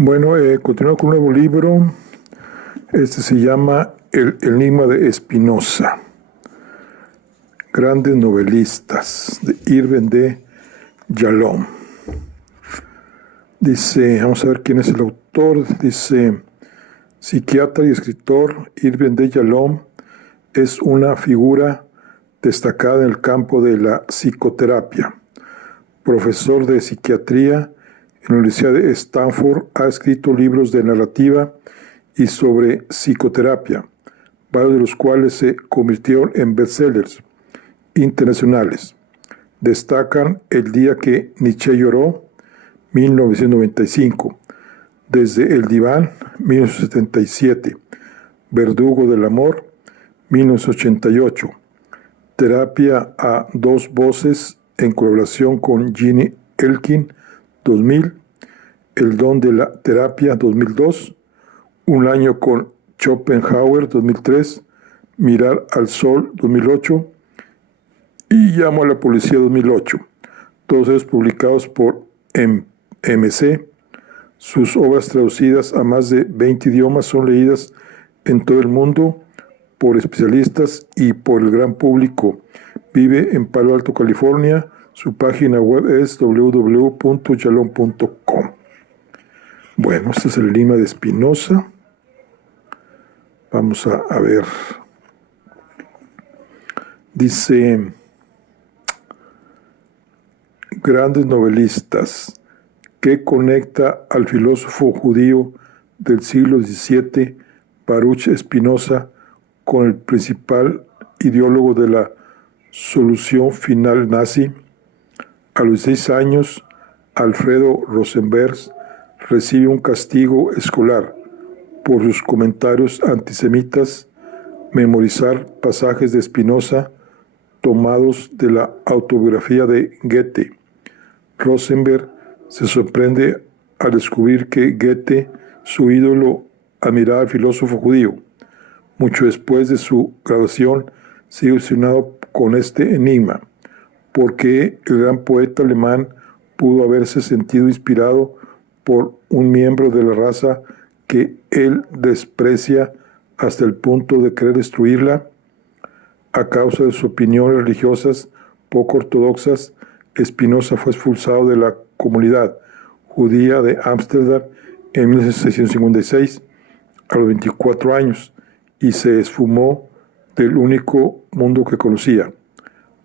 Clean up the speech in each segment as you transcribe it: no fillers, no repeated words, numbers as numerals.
Bueno, continuamos con un nuevo libro. Este se llama El enigma de Spinoza. Grandes novelistas, de Irving de Yalom. Dice, vamos a ver quién es el autor. Dice, psiquiatra y escritor Irving de Yalom es una figura destacada en el campo de la psicoterapia. Profesor de psiquiatría en la Universidad de Stanford, ha escrito libros de narrativa y sobre psicoterapia, varios de los cuales se convirtieron en bestsellers internacionales. Destacan El día que Nietzsche lloró, 1995, Desde el diván, 1977, Verdugo del amor, 1988, Terapia a dos voces en colaboración con Ginny Elkin, 2000, El don de la terapia, 2002, Un año con Schopenhauer, 2003, Mirar al sol, 2008, y Llamo a la policía, 2008, todos ellos publicados por MC. Sus obras traducidas a más de 20 idiomas son leídas en todo el mundo por especialistas y por el gran público. Vive en Palo Alto, California. Su página web es www.yalom.com. Bueno, este es el enigma de Spinoza. Vamos a ver. Dice, grandes novelistas. ¿Qué conecta al filósofo judío del siglo XVII, Baruch Spinoza, con el principal ideólogo de la solución final nazi? A los 16 años, Alfredo Rosenberg recibe un castigo escolar por sus comentarios antisemitas, memorizar pasajes de Spinoza tomados de la autobiografía de Goethe. Rosenberg se sorprende al descubrir que Goethe, su ídolo, admiraba al filósofo judío. Mucho después de su graduación, sigue obsesionado con este enigma, porque el gran poeta alemán pudo haberse sentido inspirado por un miembro de la raza que él desprecia hasta el punto de querer destruirla. A causa de sus opiniones religiosas poco ortodoxas, Spinoza fue expulsado de la comunidad judía de Ámsterdam en 1656 a los 24 años y se esfumó del único mundo que conocía.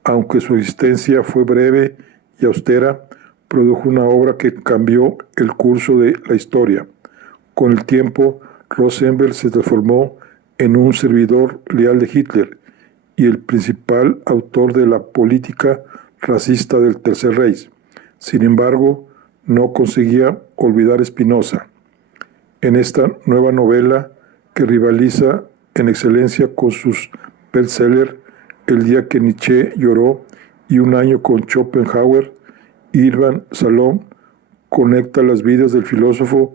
Aunque su existencia fue breve y austera, produjo una obra que cambió el curso de la historia. Con el tiempo, Rosenberg se transformó en un servidor leal de Hitler y el principal autor de la política racista del Tercer Reich. Sin embargo, no conseguía olvidar a Spinoza. En esta nueva novela, que rivaliza en excelencia con sus bestsellers El día que Nietzsche lloró y Un año con Schopenhauer, Irving Yalom conecta las vidas del filósofo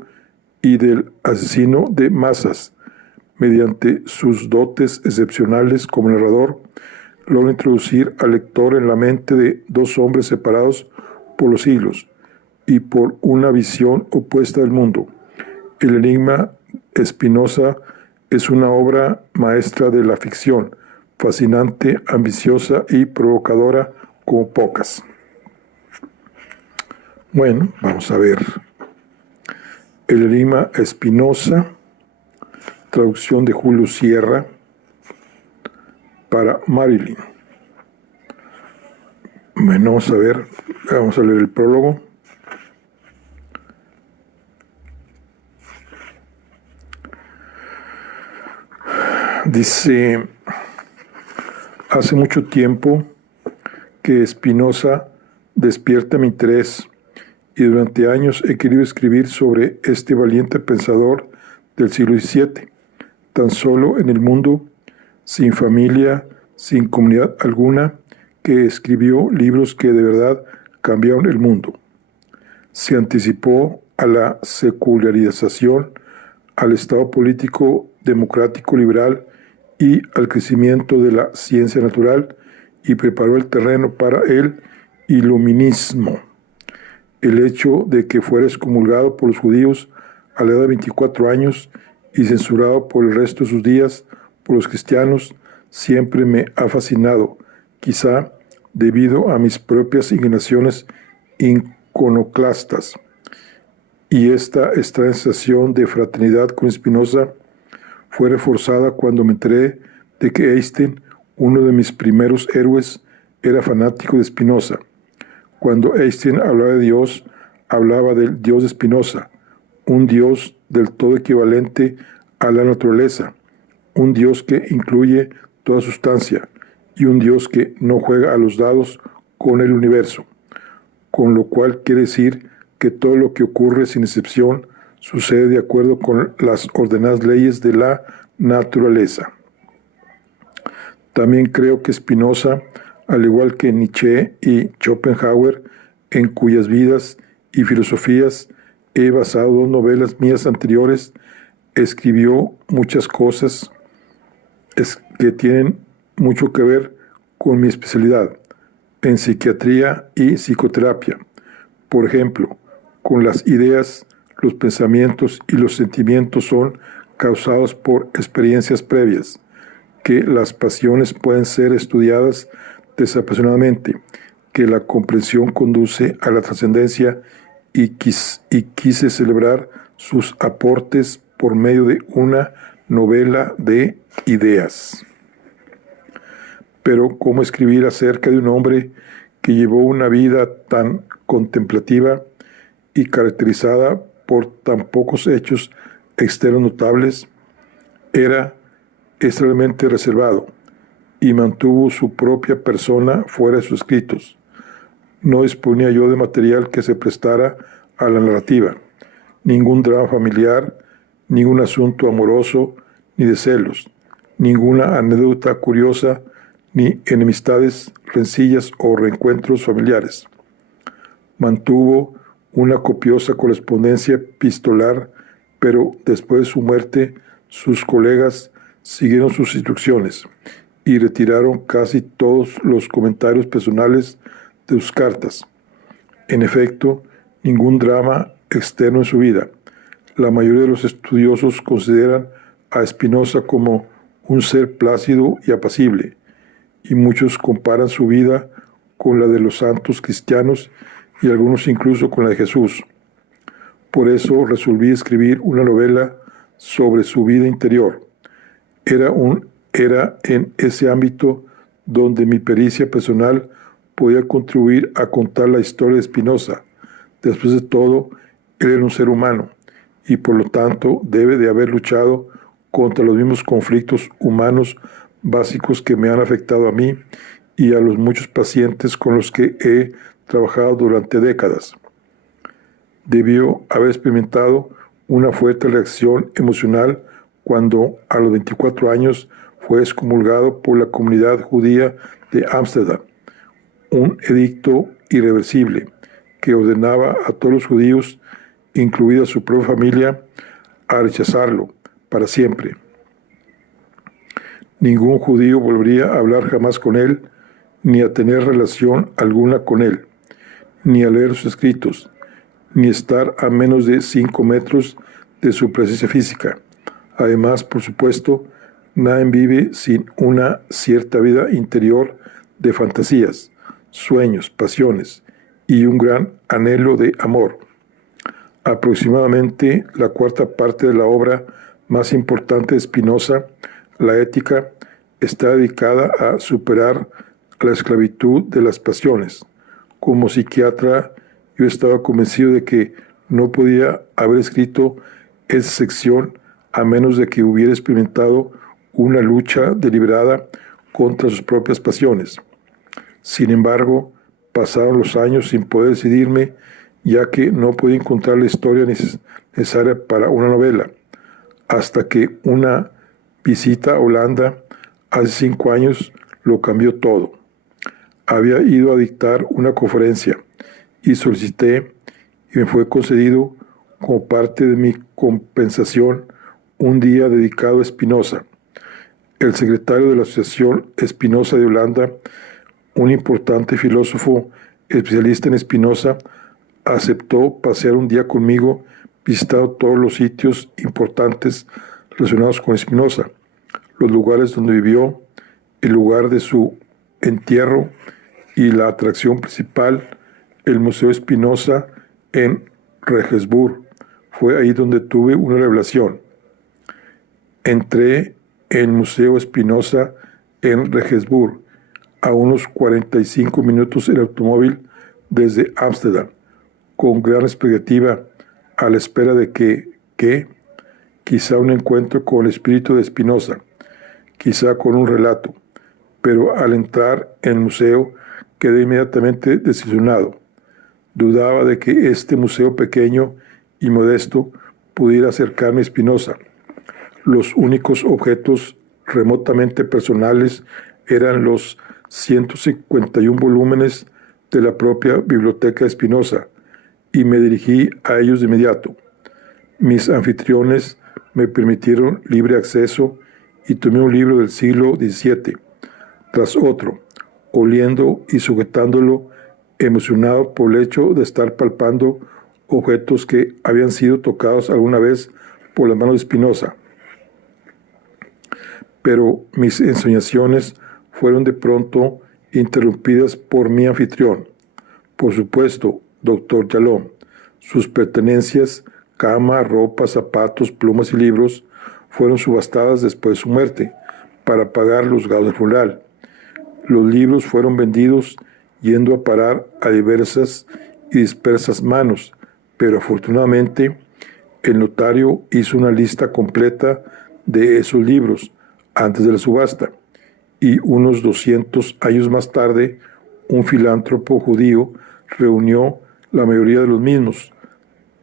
y del asesino de masas. Mediante sus dotes excepcionales como narrador, logra introducir al lector en la mente de dos hombres separados por los siglos y por una visión opuesta del mundo. El enigma Spinoza es una obra maestra de la ficción, fascinante, ambiciosa y provocadora como pocas. Bueno, vamos a ver. El enigma Spinoza, traducción de Julio Sierra para Marilyn. Bueno, vamos a leer el prólogo. Dice, hace mucho tiempo que Spinoza despierta mi interés y durante años he querido escribir sobre este valiente pensador del siglo XVII, tan solo en el mundo, sin familia, sin comunidad alguna, que escribió libros que de verdad cambiaron el mundo. Se anticipó a la secularización, al Estado político democrático liberal y al crecimiento de la ciencia natural y preparó el terreno para el iluminismo. El hecho de que fuera excomulgado por los judíos a la edad de 24 años y censurado por el resto de sus días por los cristianos, siempre me ha fascinado, quizá debido a mis propias inclinaciones iconoclastas. Y esta extraña sensación de fraternidad con Spinoza fue reforzada cuando me enteré de que Einstein, uno de mis primeros héroes, era fanático de Spinoza. Cuando Einstein hablaba de Dios, hablaba del Dios de Spinoza, un Dios del todo equivalente a la naturaleza, un Dios que incluye toda sustancia y un Dios que no juega a los dados con el universo, con lo cual quiere decir que todo lo que ocurre sin excepción sucede de acuerdo con las ordenadas leyes de la naturaleza. También creo que Spinoza, al igual que Nietzsche y Schopenhauer, en cuyas vidas y filosofías he basado dos novelas mías anteriores, escribió muchas cosas que tienen mucho que ver con mi especialidad en psiquiatría y psicoterapia. Por ejemplo, con las ideas, los pensamientos y los sentimientos son causados por experiencias previas, que las pasiones pueden ser estudiadas desapasionadamente, que la comprensión conduce a la trascendencia y quise celebrar sus aportes por medio de una novela de ideas. Pero ¿cómo escribir acerca de un hombre que llevó una vida tan contemplativa y caracterizada por tan pocos hechos externos notables? Era extremadamente reservado y mantuvo su propia persona fuera de sus escritos. No disponía yo de material que se prestara a la narrativa, ningún drama familiar, ningún asunto amoroso ni de celos, ninguna anécdota curiosa, ni enemistades, rencillas o reencuentros familiares. Mantuvo una copiosa correspondencia epistolar, pero después de su muerte, sus colegas siguieron sus instrucciones y retiraron casi todos los comentarios personales de sus cartas. En efecto, ningún drama externo en su vida. La mayoría de los estudiosos consideran a Spinoza como un ser plácido y apacible, y muchos comparan su vida con la de los santos cristianos y algunos incluso con la de Jesús. Por eso resolví escribir una novela sobre su vida interior. Era en ese ámbito donde mi pericia personal podía contribuir a contar la historia de Spinoza. Después de todo, él era un ser humano y por lo tanto debe de haber luchado contra los mismos conflictos humanos básicos que me han afectado a mí y a los muchos pacientes con los que he trabajado durante décadas. Debió haber experimentado una fuerte reacción emocional cuando a los 24 años fue excomulgado por la comunidad judía de Ámsterdam, un edicto irreversible que ordenaba a todos los judíos, incluida su propia familia, a rechazarlo para siempre. Ningún judío volvería a hablar jamás con él, ni a tener relación alguna con él, ni a leer sus escritos, ni estar a menos de 5 metros de su presencia física. Además, por supuesto, nadie vive sin una cierta vida interior de fantasías, sueños, pasiones y un gran anhelo de amor. Aproximadamente la cuarta parte de la obra más importante de Spinoza, la Ética, está dedicada a superar la esclavitud de las pasiones. Como psiquiatra, yo estaba convencido de que no podía haber escrito esa sección a menos de que hubiera experimentado una lucha deliberada contra sus propias pasiones. Sin embargo, pasaron los años sin poder decidirme, ya que no podía encontrar la historia necesaria para una novela, hasta que una visita a Holanda hace 5 años lo cambió todo. Había ido a dictar una conferencia y solicité, y me fue concedido como parte de mi compensación, un día dedicado a Spinoza. El secretario de la Asociación Spinoza de Holanda, un importante filósofo especialista en Spinoza, aceptó pasear un día conmigo visitado todos los sitios importantes relacionados con Spinoza, los lugares donde vivió, el lugar de su entierro y la atracción principal, el Museo Spinoza en Regensburg. Fue ahí donde tuve una revelación. Entré en el Museo Spinoza en Regensburg, a unos 45 minutos en automóvil desde Ámsterdam, con gran expectativa, a la espera de quizá un encuentro con el espíritu de Spinoza, quizá con un relato, pero al entrar en el museo quedé inmediatamente desilusionado. Dudaba de que este museo pequeño y modesto pudiera acercarme a Spinoza. Los únicos objetos remotamente personales eran los 151 volúmenes de la propia biblioteca de Spinoza, y me dirigí a ellos de inmediato. Mis anfitriones me permitieron libre acceso y tomé un libro del siglo XVII, tras otro, oliendo y sujetándolo, emocionado por el hecho de estar palpando objetos que habían sido tocados alguna vez por la mano de Spinoza. Pero mis ensoñaciones fueron de pronto interrumpidas por mi anfitrión. Por supuesto, Dr. Jalón. Sus pertenencias, cama, ropa, zapatos, plumas y libros, fueron subastadas después de su muerte para pagar los gastos del funeral. Los libros fueron vendidos yendo a parar a diversas y dispersas manos, pero afortunadamente el notario hizo una lista completa de esos libros antes de la subasta, y unos 200 años más tarde un filántropo judío reunió la mayoría de los mismos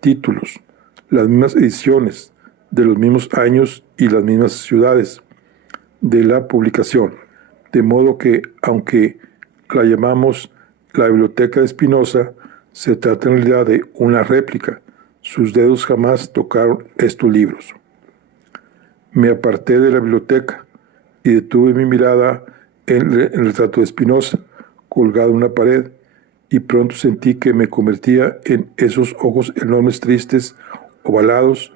títulos, las mismas ediciones, de los mismos años y las mismas ciudades de la publicación, de modo que, aunque la llamamos la Biblioteca de Spinoza, se trata en realidad de una réplica. Sus dedos jamás tocaron estos libros. Me aparté de la biblioteca y detuve mi mirada en el retrato de Spinoza, colgado en una pared, y pronto sentí que me convertía en esos ojos enormes, tristes, ovalados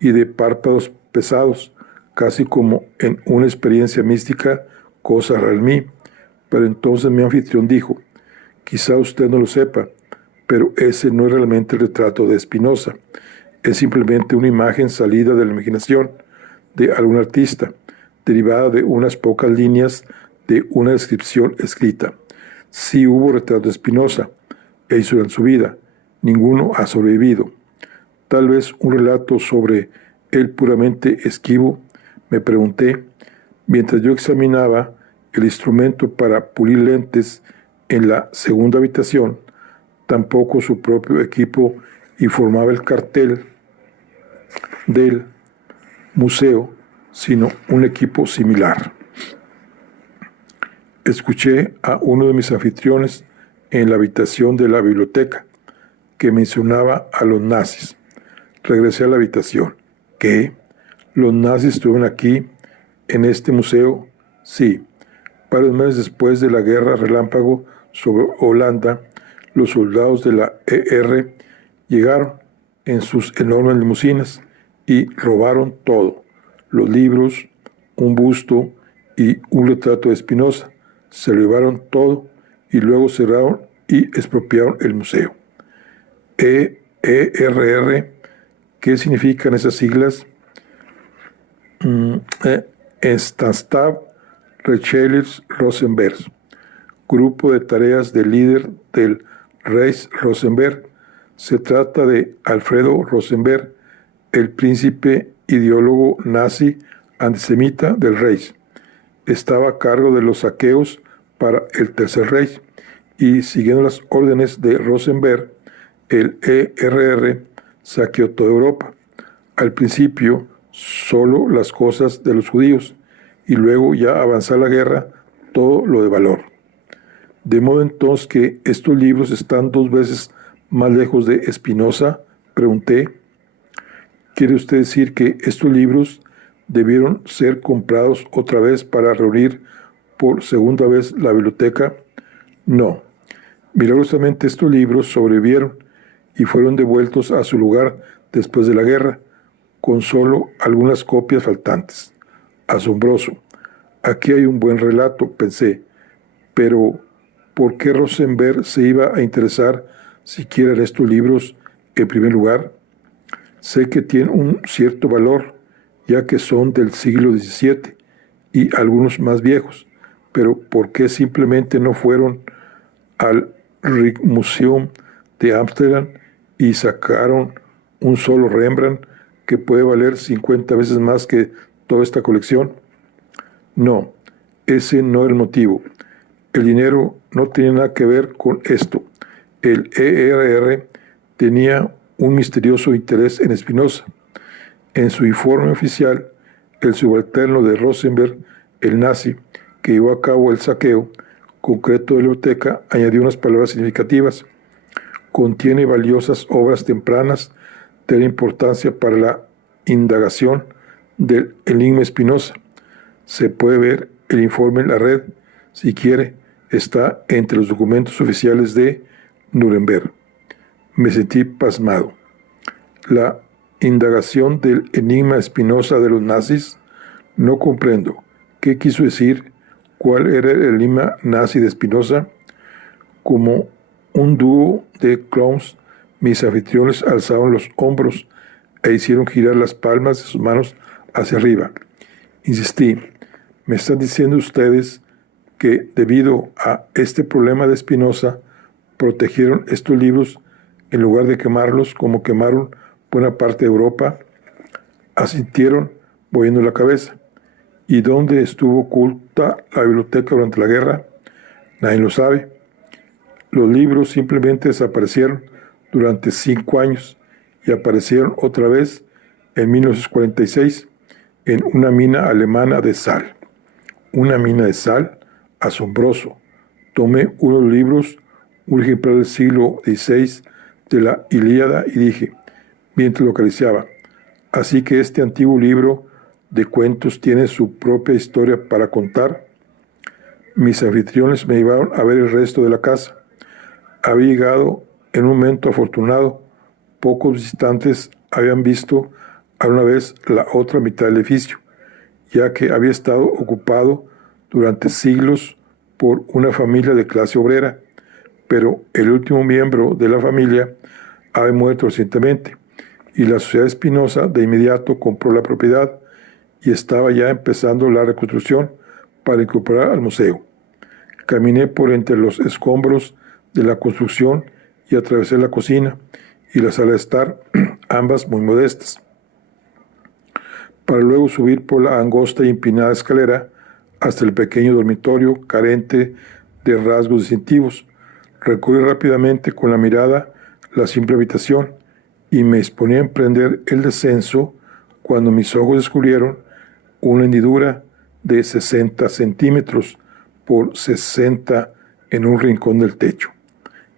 y de párpados pesados, casi como en una experiencia mística, cosa rara en mí. Pero entonces mi anfitrión dijo: quizá usted no lo sepa, pero ese no es realmente el retrato de Spinoza. Es simplemente una imagen salida de la imaginación de algún artista, derivada de unas pocas líneas de una descripción escrita. Sí hubo retrato de Spinoza, e hizo en su vida. Ninguno ha sobrevivido. Tal vez un relato sobre él puramente esquivo, me pregunté, mientras yo examinaba el instrumento para pulir lentes en la segunda habitación. Tampoco su propio equipo informaba el cartel del museo, sino un equipo similar. Escuché a uno de mis anfitriones en la habitación de la biblioteca que mencionaba a los nazis. Regresé a la habitación. ¿Qué? ¿Los nazis estuvieron aquí, en este museo? Sí. Varios meses después de la guerra relámpago sobre Holanda, los soldados de la ER llegaron en sus enormes limusinas y robaron todo: los libros, un busto y un retrato de Spinoza. Se lo llevaron todo y luego cerraron y expropiaron el museo. ERR, ¿qué significan esas siglas? Enstab Recheles Rosenberg, grupo de tareas del líder del Reich Rosenberg. Se trata de Alfredo Rosenberg, el príncipe ideólogo nazi antisemita del Reich. Estaba a cargo de los saqueos para el Tercer Reich y, siguiendo las órdenes de Rosenberg, el ERR saqueó toda Europa. Al principio, solo las cosas de los judíos, y luego, ya avanzada la guerra, todo lo de valor. De modo entonces que estos libros están 2 veces más lejos de Spinoza, pregunté. ¿Quiere usted decir que estos libros debieron ser comprados otra vez para reunir por segunda vez la biblioteca? No. Milagrosamente estos libros sobrevivieron y fueron devueltos a su lugar después de la guerra, con solo algunas copias faltantes. Asombroso. Aquí hay un buen relato, pensé, pero ¿por qué Rosenberg se iba a interesar siquiera en estos libros en primer lugar? Sé que tienen un cierto valor, ya que son del siglo XVII y algunos más viejos, pero ¿por qué simplemente no fueron al Rijksmuseum de Ámsterdam y sacaron un solo Rembrandt que puede valer 50 veces más que toda esta colección? No, ese no era el motivo. El dinero no tenía nada que ver con esto. El ERR tenía un misterioso interés en Spinoza. En su informe oficial, el subalterno de Rosenberg, el nazi, que llevó a cabo el saqueo concreto de la biblioteca, añadió unas palabras significativas. Contiene valiosas obras tempranas de importancia para la indagación del enigma Spinoza. Se puede ver el informe en la red, si quiere, está entre los documentos oficiales de Nuremberg. Me sentí pasmado. La indagación del enigma Spinoza de los nazis, no comprendo. ¿Qué quiso decir? ¿Cuál era el enigma nazi de Spinoza? Como un dúo de clowns, mis anfitriones alzaron los hombros e hicieron girar las palmas de sus manos hacia arriba. Insistí, ¿me están diciendo ustedes que debido a este problema de Spinoza protegieron estos libros en lugar de quemarlos como quemaron buena parte de Europa? Asintieron, moviendo la cabeza. ¿Y dónde estuvo oculta la biblioteca durante la guerra? Nadie lo sabe. Los libros simplemente desaparecieron durante 5 años y aparecieron otra vez en 1946 en una mina alemana de sal. Una mina de sal, asombroso. Tomé unos libros, un ejemplar del siglo XVI de la Ilíada y dije, mientras lo acariciaba, así que este antiguo libro de cuentos tiene su propia historia para contar. Mis anfitriones me llevaron a ver el resto de la casa. Había llegado en un momento afortunado. Pocos visitantes habían visto alguna vez la otra mitad del edificio, ya que había estado ocupado durante siglos por una familia de clase obrera, pero el último miembro de la familia había muerto recientemente y la sociedad Spinoza de inmediato compró la propiedad y estaba ya empezando la reconstrucción para incorporar al museo. Caminé por entre los escombros de la construcción y atravesé la cocina y la sala de estar, ambas muy modestas, para luego subir por la angosta y empinada escalera hasta el pequeño dormitorio carente de rasgos distintivos. Recorrí rápidamente con la mirada la simple habitación y me disponía a emprender el descenso cuando mis ojos descubrieron una hendidura de 60 centímetros por 60 en un rincón del techo.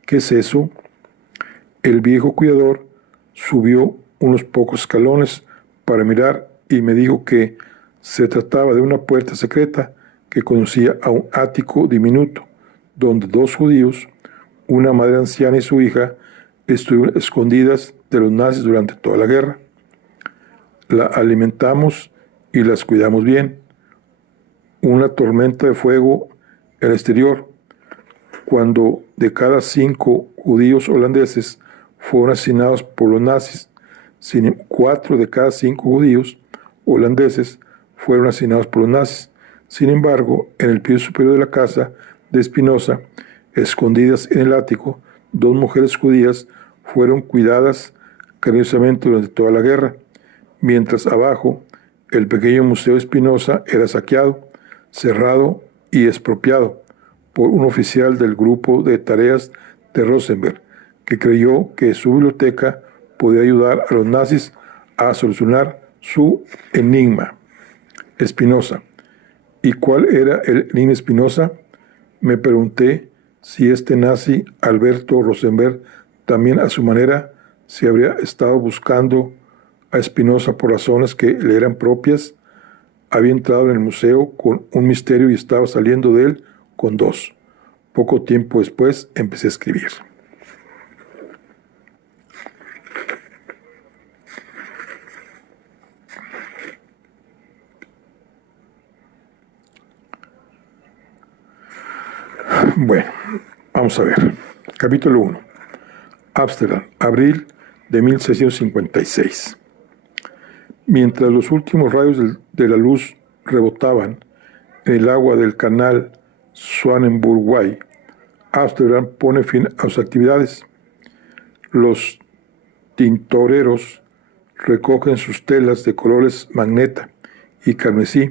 ¿Qué es eso? El viejo cuidador subió unos pocos escalones para mirar y me dijo que se trataba de una puerta secreta que conducía a un ático diminuto, donde 2 judíos, una madre anciana y su hija, estuvieron escondidas de los nazis durante toda la guerra. La alimentamos y las cuidamos bien. Una tormenta de fuego en el exterior, cuando de cada 5 judíos holandeses fueron asesinados por los nazis, 4 de cada 5 judíos holandeses fueron asesinados por los nazis. Sin embargo, en el piso superior de la casa de Spinoza, escondidas en el ático, 2 mujeres judías fueron cuidadas cariñosamente durante toda la guerra, mientras abajo el pequeño museo de Spinoza era saqueado, cerrado y expropiado por un oficial del grupo de tareas de Rosenberg, que creyó que su biblioteca podía ayudar a los nazis a solucionar su enigma. Spinoza. ¿Y cuál era el enigma Spinoza? Me pregunté si este nazi, Alberto Rosenberg, también a su manera se habría estado buscando a Spinoza por razones que le eran propias. Había entrado en el museo con un misterio y estaba saliendo de él con 2. Poco tiempo después empecé a escribir. Bueno, vamos a ver. Capítulo 1. Ámsterdam, abril de 1656. Mientras los últimos rayos de la luz rebotaban en el agua del canal Zwanenburg-Wye, Ámsterdam pone fin a sus actividades. Los tintoreros recogen sus telas de colores magneta y carmesí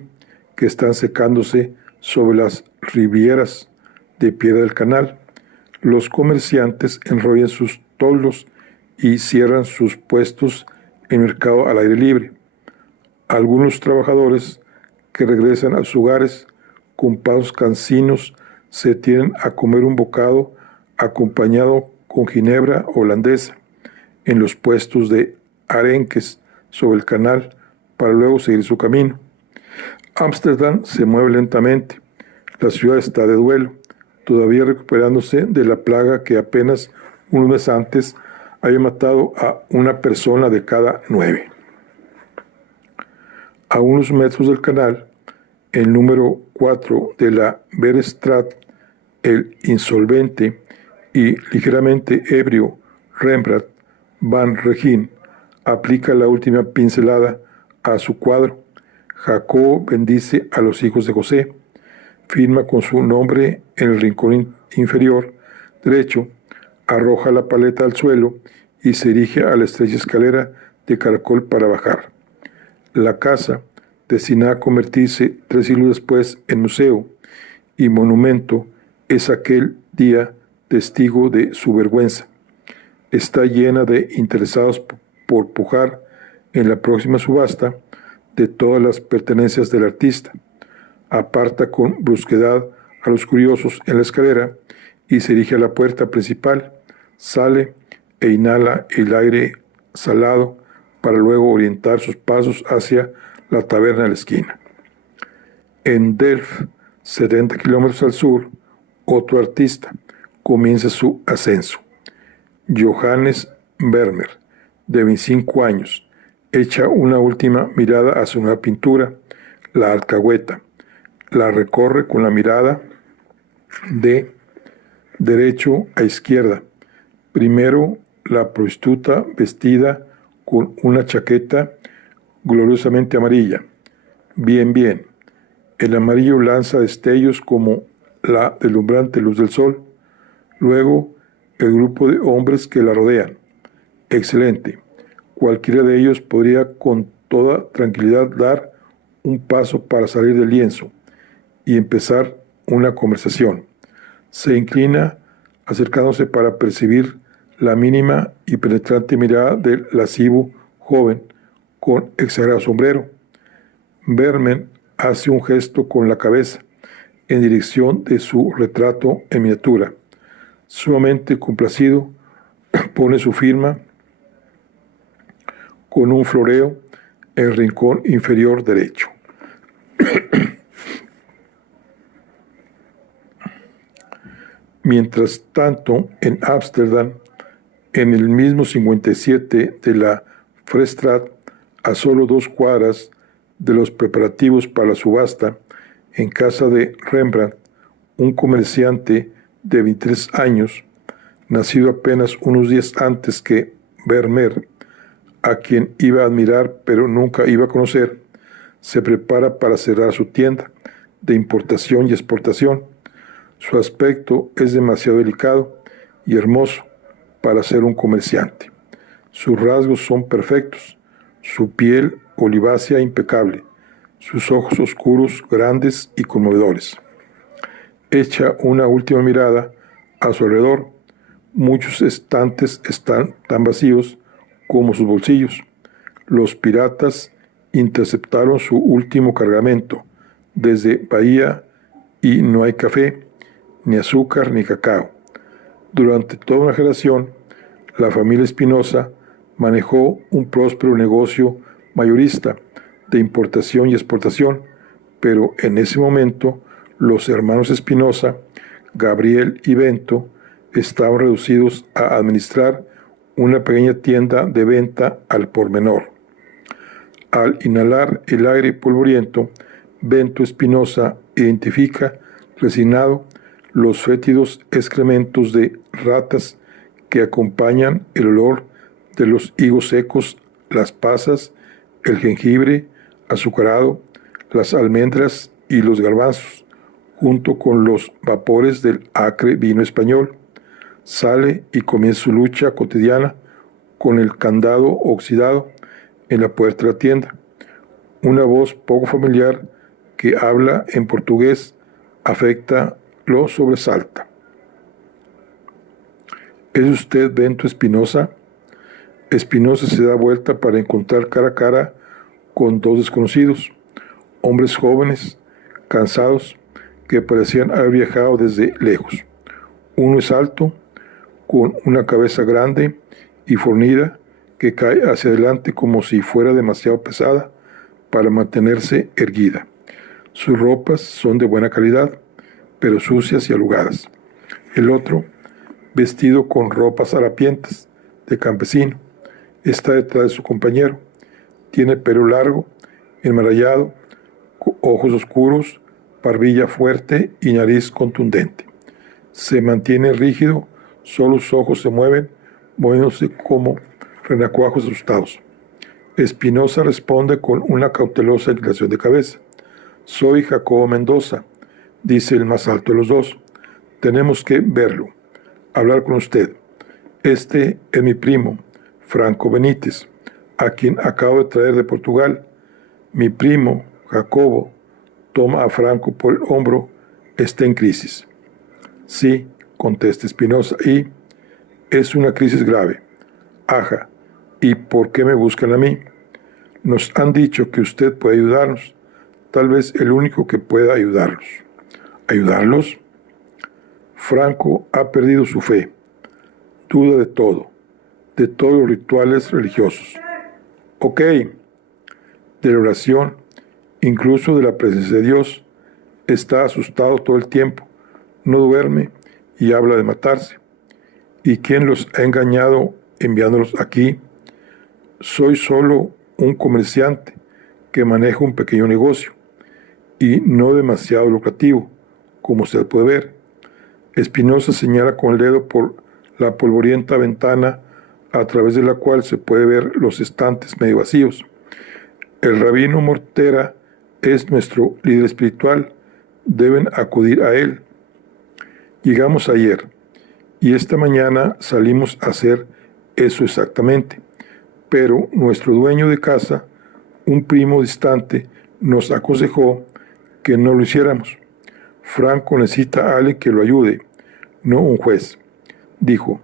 que están secándose sobre las rivieras de piedra del canal. Los comerciantes enrollan sus toldos y cierran sus puestos en mercado al aire libre. Algunos trabajadores que regresan a sus hogares con pasos cansinos se detienen a comer un bocado acompañado con ginebra holandesa en los puestos de arenques sobre el canal para luego seguir su camino. Ámsterdam se mueve lentamente. La ciudad está de duelo, todavía recuperándose de la plaga que apenas unos meses antes había matado a una persona de cada 9. A unos metros del canal, el número 4 de la Verestraat, el insolvente y ligeramente ebrio Rembrandt van Rijn aplica la última pincelada a su cuadro. Jacobo bendice a los hijos de José, firma con su nombre en el rincón inferior derecho, arroja la paleta al suelo y se dirige a la estrecha escalera de caracol para bajar. La casa, destinada a convertirse 3 siglos después en museo y monumento, es aquel día testigo de su vergüenza. Está llena de interesados por pujar en la próxima subasta de todas las pertenencias del artista. Aparta con brusquedad a los curiosos en la escalera y se dirige a la puerta principal, sale e inhala el aire salado para luego orientar sus pasos hacia la taberna de la esquina. En Delft, 70 kilómetros al sur, otro artista comienza su ascenso. Johannes Vermeer, de 25 años, echa una última mirada a su nueva pintura, La Alcahueta. La recorre con la mirada de derecho a izquierda. Primero, la prostituta vestida con una chaqueta gloriosamente amarilla. Bien, bien. El amarillo lanza destellos como la deslumbrante luz del sol. Luego, el grupo de hombres que la rodean. Excelente. Cualquiera de ellos podría con toda tranquilidad dar un paso para salir del lienzo y empezar una conversación. Se inclina, acercándose para percibir la mínima y penetrante mirada del lascivo joven con exagerado sombrero. Vermeer hace un gesto con la cabeza en dirección de su retrato en miniatura. Sumamente complacido, pone su firma con un floreo en el rincón inferior derecho. Mientras tanto, en Ámsterdam, en el mismo 57 de la Freestraat, a solo 2 cuadras de los preparativos para la subasta, en casa de Rembrandt, un comerciante de 23 años, nacido apenas unos días antes que Vermeer, a quien iba a admirar pero nunca iba a conocer, se prepara para cerrar su tienda de importación y exportación. Su aspecto es demasiado delicado y hermoso para ser un comerciante. Sus rasgos son perfectos, su piel olivácea impecable, sus ojos oscuros, grandes y conmovedores. Echa una última mirada a su alrededor. Muchos estantes están tan vacíos como sus bolsillos. Los piratas interceptaron su último cargamento desde Bahía y no hay café, ni azúcar, ni cacao. Durante toda una generación, la familia Espinosa manejó un próspero negocio mayorista de importación y exportación, pero en ese momento los hermanos Espinosa, Gabriel y Bento, estaban reducidos a administrar una pequeña tienda de venta al por menor. Al inhalar el aire polvoriento, Bento Espinosa identifica, resignado, los fétidos excrementos de ratas que acompañan el olor de los higos secos, las pasas, el jengibre azucarado, las almendras y los garbanzos, junto con los vapores del acre vino español. Sale y comienza su lucha cotidiana con el candado oxidado en la puerta de la tienda. Una voz poco familiar que habla en portugués afecta, lo sobresalta. ¿Es usted Bento Espinosa? Espinosa se da vuelta para encontrar cara a cara con dos desconocidos, hombres jóvenes, cansados, que parecían haber viajado desde lejos. Uno es alto, con una cabeza grande y fornida que cae hacia adelante como si fuera demasiado pesada para mantenerse erguida. Sus ropas son de buena calidad, pero sucias y arrugadas. El otro, vestido con ropas harapientas, de campesino, está detrás de su compañero. Tiene pelo largo, enmarallado, ojos oscuros, barbilla fuerte y nariz contundente. Se mantiene rígido, solo sus ojos se mueven, moviéndose como renacuajos asustados. Espinosa responde con una cautelosa inclinación de cabeza. Soy Jacobo Mendoza, dice el más alto de los dos. Tenemos que verlo, hablar con usted. Este es mi primo, Franco Benítez, a quien acabo de traer de Portugal. Mi primo, Jacobo, toma a Franco por el hombro, está en crisis. Sí, contesta Espinosa, y es una crisis grave. Aja, ¿y por qué me buscan a mí? Nos han dicho que usted puede ayudarnos, tal vez el único que pueda ayudarlos. ¿Ayudarlos? Franco ha perdido su fe, duda de todos los rituales religiosos. Ok, de la oración, incluso de la presencia de Dios, está asustado todo el tiempo, no duerme y habla de matarse. ¿Y quién los ha engañado enviándolos aquí? Soy solo un comerciante que maneja un pequeño negocio y no demasiado lucrativo, como usted puede ver. Espinosa señala con el dedo por la polvorienta ventana a través de la cual se puede ver los estantes medio vacíos. El rabino Mortera es nuestro líder espiritual, deben acudir a él. Llegamos ayer y esta mañana salimos a hacer eso exactamente, pero nuestro dueño de casa, un primo distante, nos aconsejó que no lo hiciéramos. Franco necesita a alguien que lo ayude, no un juez. Dijo,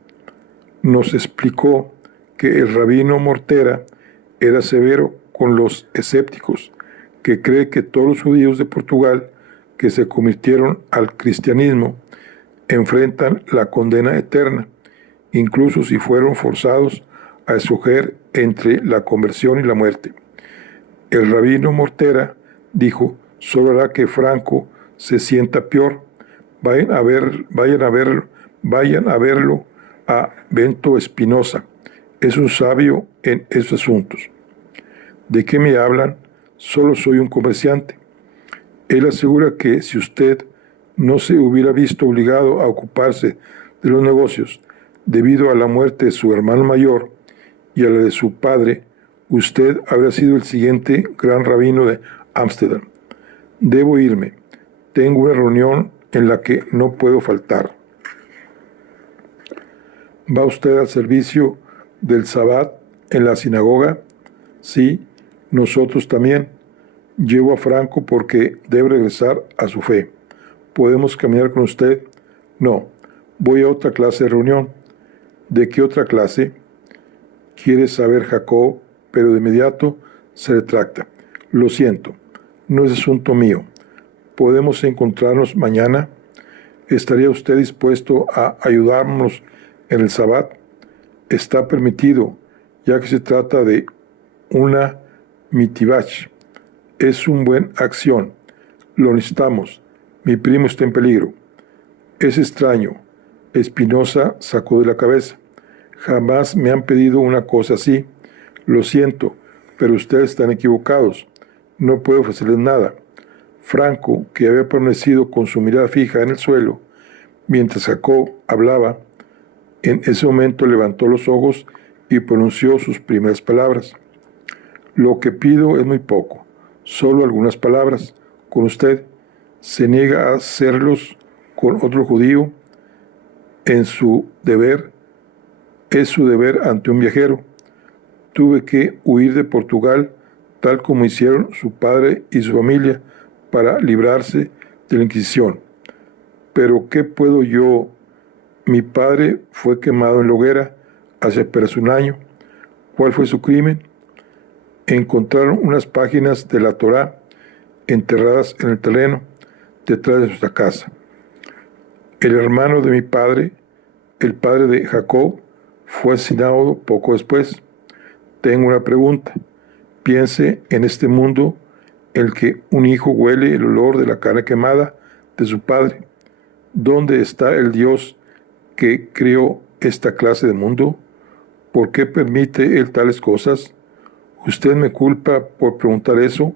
nos explicó que el rabino Mortera era severo con los escépticos, que cree que todos los judíos de Portugal que se convirtieron al cristianismo enfrentan la condena eterna, incluso si fueron forzados a escoger entre la conversión y la muerte. El rabino Mortera dijo, solo hará que Franco se sienta peor. Vayan a verlo a Bento Espinosa. Es un sabio en esos asuntos. ¿De qué me hablan? Solo soy un comerciante. Él asegura que si usted no se hubiera visto obligado a ocuparse de los negocios debido a la muerte de su hermano mayor y a la de su padre, usted habría sido el siguiente gran rabino de Ámsterdam. Debo irme. Tengo una reunión en la que no puedo faltar. ¿Va usted al servicio del Sabbat en la sinagoga? Sí, nosotros también. Llevo a Franco porque debe regresar a su fe. ¿Podemos caminar con usted? No, voy a otra clase de reunión. ¿De qué otra clase? Quiere saber Jacob, pero de inmediato se retracta. Lo siento, no es asunto mío. ¿Podemos encontrarnos mañana? ¿Estaría usted dispuesto a ayudarnos en el Sabbat? Está permitido, ya que se trata de una mitivach. Es una buena acción. Lo necesitamos. Mi primo está en peligro. Es extraño. Espinosa sacó de la cabeza. Jamás me han pedido una cosa así. Lo siento, pero ustedes están equivocados. No puedo ofrecerles nada. Franco, que había permanecido con su mirada fija en el suelo, Mientras Jacob hablaba, en ese momento levantó los ojos y pronunció sus primeras palabras. Lo que pido es muy poco, solo algunas palabras. Con usted, se niega a hacerlos con otro judío. Es su deber ante un viajero. Tuve que huir de Portugal, tal como hicieron su padre y su familia, para librarse de la Inquisición. Pero ¿qué puedo yo? Mi padre fue quemado en la hoguera hace apenas un año. ¿Cuál fue su crimen? Encontraron unas páginas de la Torá enterradas en el terreno detrás de nuestra casa. El hermano de mi padre, el padre de Jacob, fue asesinado poco después. Tengo una pregunta. Piense en este mundo en el que un hijo huele el olor de la carne quemada de su padre. ¿Dónde está el Dios que creó esta clase de mundo? ¿Por qué permite él tales cosas? ¿Usted me culpa por preguntar eso?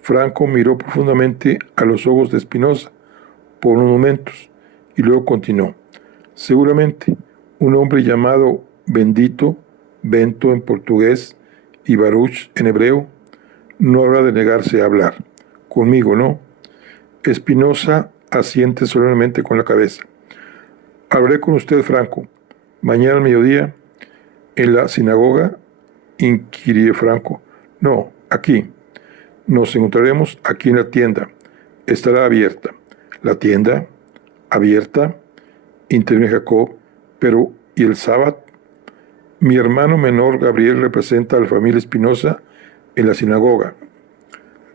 Franco miró profundamente a los ojos de Spinoza por unos momentos y luego continuó. Seguramente un hombre llamado Bendito, Bento en portugués y Baruch en hebreo, no habrá de negarse a hablar. Conmigo, ¿no? Spinoza asiente solemnemente con la cabeza. Hablaré con usted, Franco. Mañana al mediodía, en la sinagoga, inquirió Franco. No, aquí. Nos encontraremos aquí en la tienda. Estará abierta. ¿La tienda? ¿Abierta? Intervino Jacob. Pero, ¿y el sábado? Mi hermano menor Gabriel representa a la familia Spinoza en la sinagoga.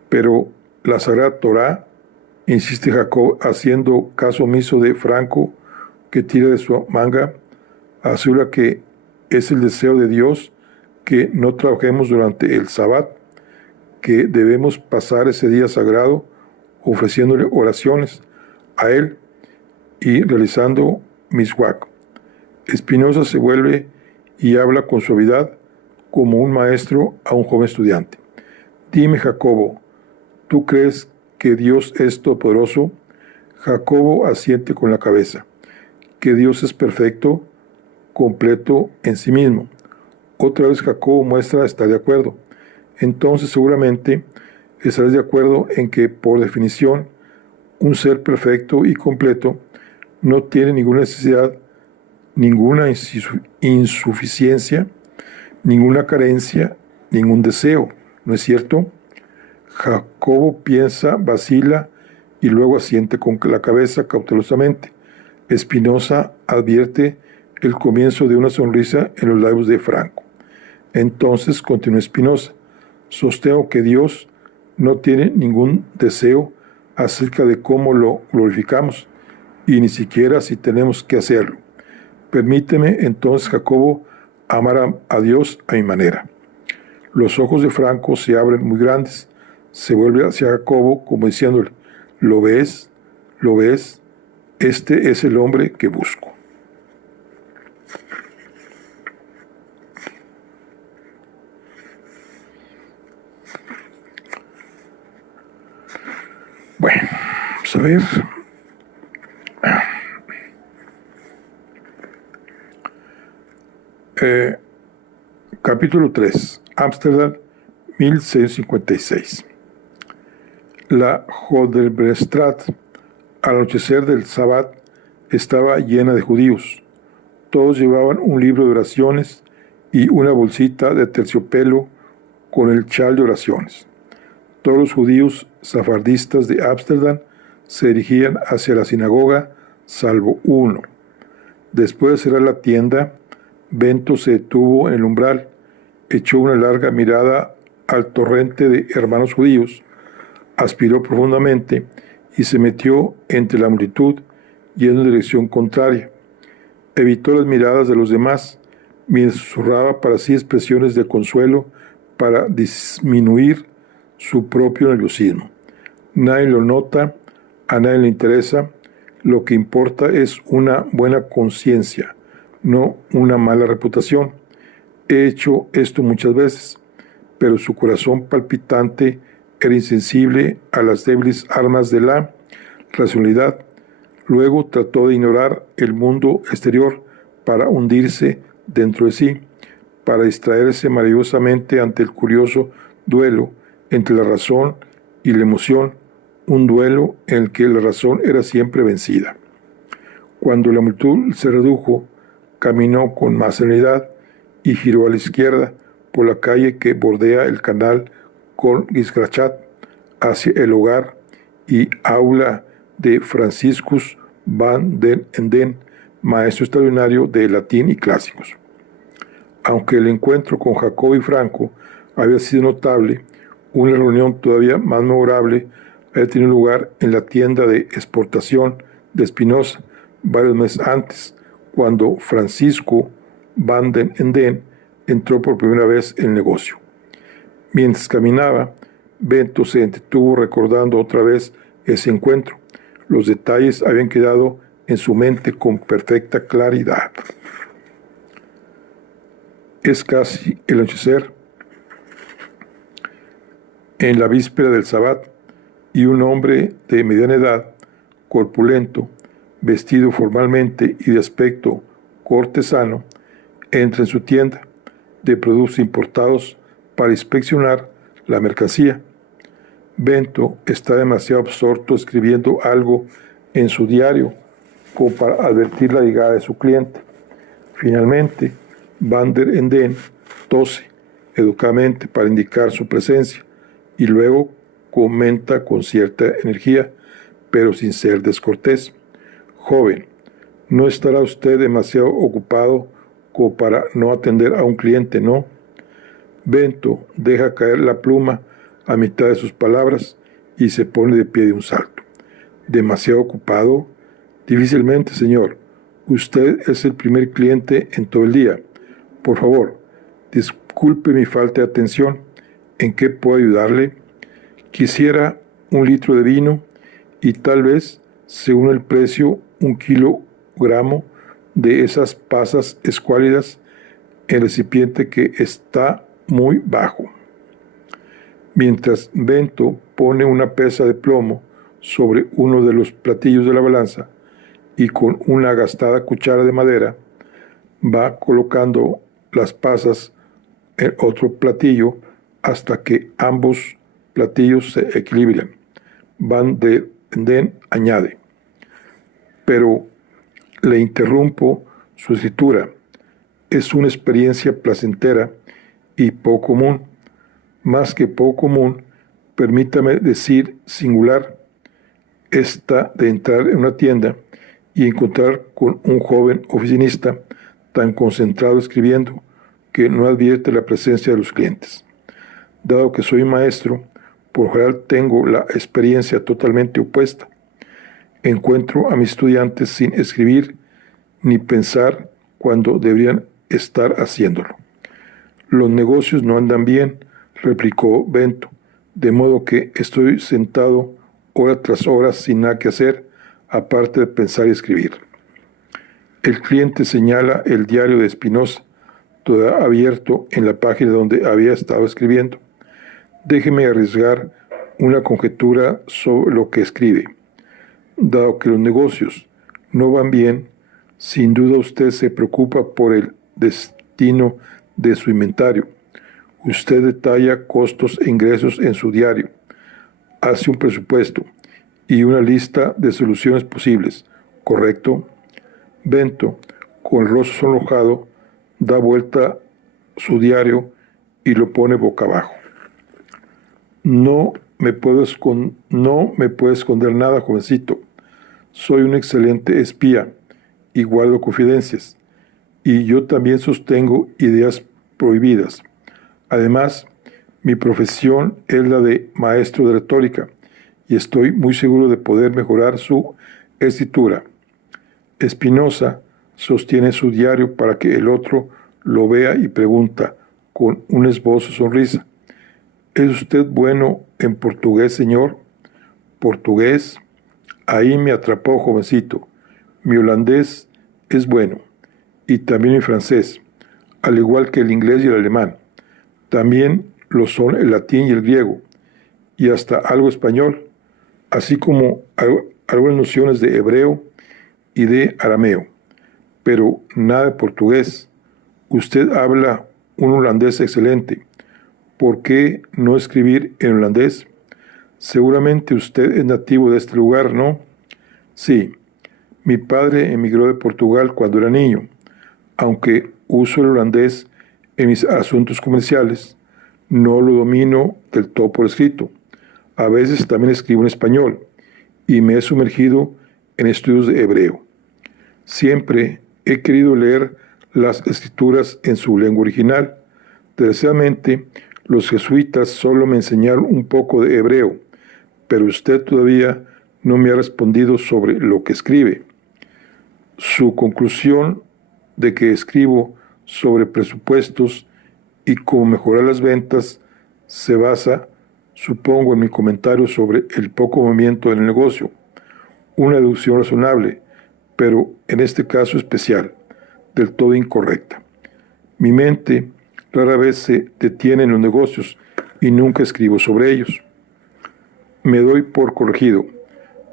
Pero la Sagrada Torá, insiste Jacob, haciendo caso omiso de Franco, que tira de su manga, asegura que es el deseo de Dios que no trabajemos durante el sábado, que debemos pasar ese día sagrado ofreciéndole oraciones a él y realizando miswak. Spinoza se vuelve y habla con suavidad como un maestro a un joven estudiante. Dime, Jacobo, ¿tú crees que Dios es todopoderoso? Jacobo asiente con la cabeza. Que Dios es perfecto, completo en sí mismo. Otra vez Jacobo muestra estar de acuerdo. Entonces seguramente estarás de acuerdo en que, por definición, un ser perfecto y completo no tiene ninguna necesidad, ninguna insuficiencia, ninguna carencia, ningún deseo, ¿no es cierto? Jacobo piensa, vacila y luego asiente con la cabeza cautelosamente. Spinoza advierte el comienzo de una sonrisa en los labios de Franco. Entonces continuó Spinoza. Sostengo que Dios no tiene ningún deseo acerca de cómo lo glorificamos y ni siquiera si tenemos que hacerlo. Permíteme entonces, Jacobo, amar a Dios a mi manera. Los ojos de Franco se abren muy grandes. Se vuelve hacia Jacobo como diciéndole, ¿lo ves? ¿Lo ves? Este es el hombre que busco. Bueno, vamos a ver. Capítulo 3. Ámsterdam, 1656. La Jodelbrestraat, al anochecer del sábado, estaba llena de judíos. Todos llevaban un libro de oraciones y una bolsita de terciopelo con el chal de oraciones. Todos los judíos sefardistas de Ámsterdam se dirigían hacia la sinagoga, salvo uno. Después de cerrar la tienda, Bento se detuvo en el umbral, echó una larga mirada al torrente de hermanos judíos, aspiró profundamente y se metió entre la multitud yendo en dirección contraria. Evitó las miradas de los demás, mientras susurraba para sí expresiones de consuelo para disminuir su propio nerviosismo. Nadie lo nota, a nadie le interesa, lo que importa es una buena conciencia, no una mala reputación. He hecho esto muchas veces, pero su corazón palpitante era insensible a las débiles armas de la racionalidad, Luego trató de ignorar el mundo exterior para hundirse dentro de sí, para distraerse maravillosamente ante el curioso duelo entre la razón y la emoción, un duelo en el que la razón era siempre vencida. Cuando la multitud se redujo, caminó con más serenidad y giró a la izquierda por la calle que bordea el canal con Gisgrachat hacia el hogar y aula de Franciscus van den Enden, maestro extraordinario de latín y clásicos. Aunque el encuentro con Jacobo y Franco había sido notable, una reunión todavía más memorable había tenido lugar en la tienda de exportación de Spinoza varios meses antes, cuando Francisco van den Enden entró por primera vez en el negocio. Mientras caminaba, Bento se entretuvo recordando otra vez ese encuentro. Los detalles habían quedado en su mente con perfecta claridad. Es casi el anochecer, en la víspera del Sabbat, y un hombre de mediana edad, corpulento, vestido formalmente y de aspecto cortesano, entra en su tienda de productos importados para inspeccionar la mercancía. Bento está demasiado absorto escribiendo algo en su diario como para advertir la llegada de su cliente. Finalmente, van den Enden tose educadamente para indicar su presencia y luego comenta con cierta energía, pero sin ser descortés: «Joven, ¿no estará usted demasiado ocupado como para no atender a un cliente, no?» Bento deja caer la pluma a mitad de sus palabras y se pone de pie de un salto. ¿Demasiado ocupado? Difícilmente, señor. Usted es el primer cliente en todo el día. Por favor, disculpe mi falta de atención. ¿En qué puedo ayudarle? Quisiera 1 litro de vino y tal vez, según el precio, 1 kilogramo de esas pasas escuálidas en recipiente que está muy bajo. Mientras Bento pone una pesa de plomo sobre uno de los platillos de la balanza y con una gastada cuchara de madera va colocando las pasas en otro platillo hasta que ambos platillos se equilibran. Van den Enden añade: «Pero le interrumpo su escritura. Es una experiencia placentera y poco común. Más que poco común, permítame decir singular, esta de entrar en una tienda y encontrar con un joven oficinista tan concentrado escribiendo que no advierte la presencia de los clientes. Dado que soy maestro, por general tengo la experiencia totalmente opuesta. Encuentro a mis estudiantes sin escribir ni pensar cuando deberían estar haciéndolo. Los negocios no andan bien», replicó Bento, «de modo que estoy sentado hora tras hora sin nada que hacer, aparte de pensar y escribir». El cliente señala el diario de Spinoza, todavía abierto en la página donde había estado escribiendo. «Déjeme arriesgar una conjetura sobre lo que escribe. Dado que los negocios no van bien, sin duda usted se preocupa por el destino de su inventario. Usted detalla costos e ingresos en su diario, hace un presupuesto y una lista de soluciones posibles, ¿correcto?» Bento, con el rostro sonrojado, da vuelta su diario y lo pone boca abajo. No me puedo esconder nada, jovencito. Soy un excelente espía y guardo confidencias. Y yo también sostengo ideas prohibidas. Además, mi profesión es la de maestro de retórica y estoy muy seguro de poder mejorar su escritura. Spinoza sostiene su diario para que el otro lo vea y pregunta, con un esbozo de sonrisa: ¿Es usted bueno en portugués, señor? ¿Portugués? Ahí me atrapó, jovencito. Mi holandés es bueno, y también mi francés, al igual que el inglés y el alemán. También lo son el latín y el griego, y hasta algo español, así como algunas nociones de hebreo y de arameo, pero nada de portugués. Usted habla un holandés excelente. ¿Por qué no escribir en holandés? Seguramente usted es nativo de este lugar, ¿no? Sí, mi padre emigró de Portugal cuando era niño. Aunque uso el holandés en mis asuntos comerciales, no lo domino del todo por escrito. A veces también escribo en español y me he sumergido en estudios de hebreo. Siempre he querido leer las escrituras en su lengua original. Desgraciadamente, los jesuitas solo me enseñaron un poco de hebreo, pero usted todavía no me ha respondido sobre lo que escribe. Su conclusión de que escribo sobre presupuestos y cómo mejorar las ventas se basa, supongo, en mi comentario sobre el poco movimiento en el negocio. Una deducción razonable, pero en este caso especial, del todo incorrecta. Mi mente rara vez se detiene en los negocios y nunca escribo sobre ellos. Me doy por corregido,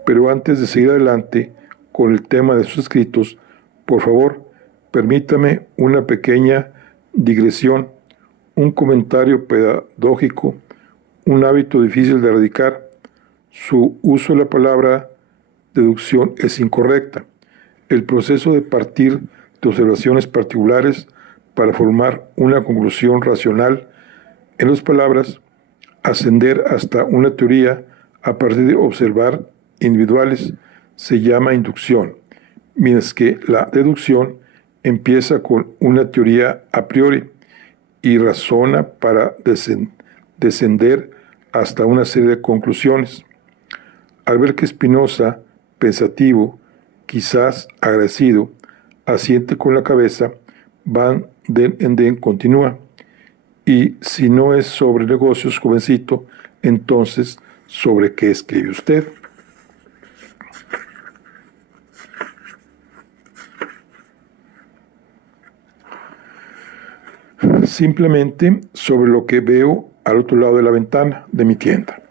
pero antes de seguir adelante con el tema de sus escritos, por favor, permítame una pequeña digresión, un comentario pedagógico, un hábito difícil de erradicar. Su uso de la palabra deducción es incorrecta. El proceso de partir de observaciones particulares para formar una conclusión racional, en otras palabras, ascender hasta una teoría a partir de observar individuales, se llama inducción, mientras que la deducción empieza con una teoría a priori y razona para descender hasta una serie de conclusiones. Al ver que Spinoza, pensativo, quizás agradecido, asiente con la cabeza, Van den Enden continúa. Y si no es sobre negocios, jovencito, entonces, ¿sobre qué escribe usted? Simplemente sobre lo que veo al otro lado de la ventana de mi tienda.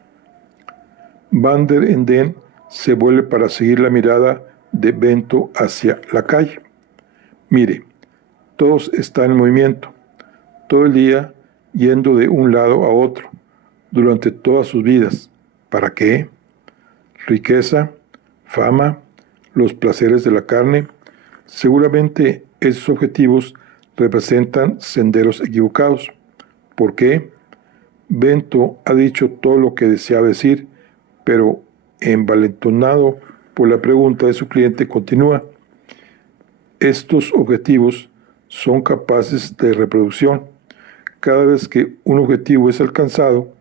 Van der Enden se vuelve para seguir la mirada de Bento hacia la calle. Mire, todos están en movimiento, todo el día yendo de un lado a otro, durante todas sus vidas. ¿Para qué? Riqueza, fama, los placeres de la carne. Seguramente esos objetivos representan senderos equivocados. ¿Por qué? Bento ha dicho todo lo que deseaba decir, pero envalentonado por la pregunta de su cliente continúa. Estos objetivos son capaces de reproducción. Cada vez que un objetivo es alcanzado,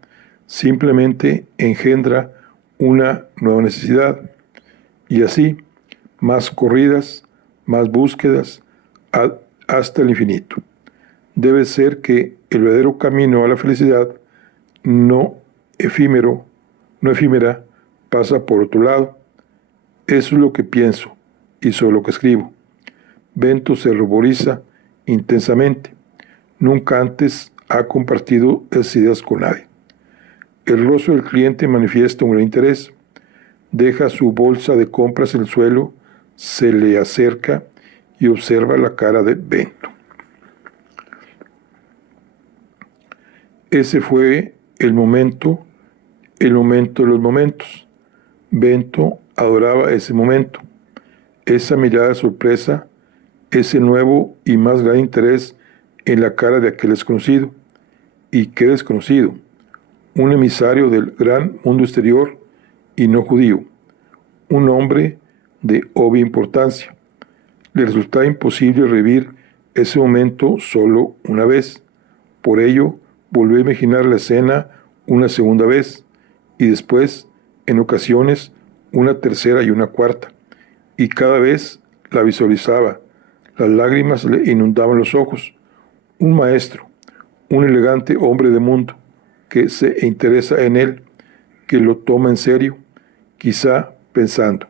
simplemente engendra una nueva necesidad. Y así, más corridas, más búsquedas, hasta el infinito. Debe ser que el verdadero camino a la felicidad no efímera, pasa por otro lado. Eso es lo que pienso y sobre lo que escribo. Bento se ruboriza intensamente. Nunca antes ha compartido esas ideas con nadie. El rostro del cliente manifiesta un gran interés. Deja su bolsa de compras en el suelo, se le acerca y observa la cara de Bento. Ese fue el momento de los momentos. Bento adoraba ese momento, esa mirada de sorpresa, ese nuevo y más gran interés en la cara de aquel desconocido. ¿Y qué desconocido? Un emisario del gran mundo exterior y no judío, un hombre de obvia importancia. Le resultaba imposible revivir ese momento solo una vez. Por ello, volvió a imaginar la escena una segunda vez y después, en ocasiones, una tercera y una cuarta. Y cada vez la visualizaba. Las lágrimas le inundaban los ojos. Un maestro, un elegante hombre de mundo, que se interesa en él, que lo toma en serio, quizá pensando,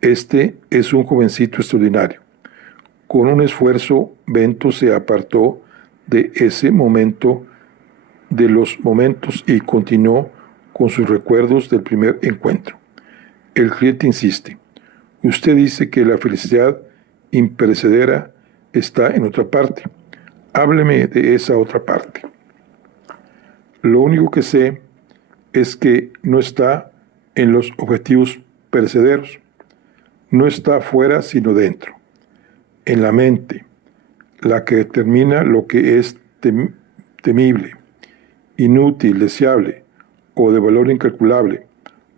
este es un jovencito extraordinario. Con un esfuerzo, Bento se apartó de ese momento, de los momentos, y continuó con sus recuerdos del primer encuentro. El cliente insiste. Usted dice que la felicidad imperecedera está en otra parte. Hábleme de esa otra parte. Lo único que sé es que no está en los objetivos perecederos. No está afuera sino dentro, en la mente, la que determina lo que es temible, inútil, deseable o de valor incalculable.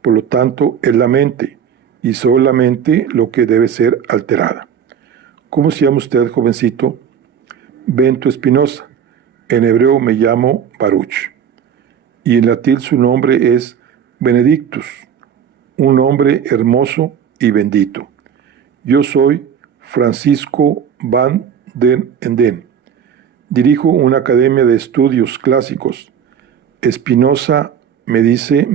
Por lo tanto, es la mente, y solo la mente lo que debe ser alterada. ¿Cómo se llama usted, jovencito? Bento Espinosa. En hebreo me llamo Baruch. Y en latín su nombre es Benedictus, un nombre hermoso y bendito. Yo soy Francisco van den Enden. Dirijo una academia de estudios clásicos. Espinosa me dice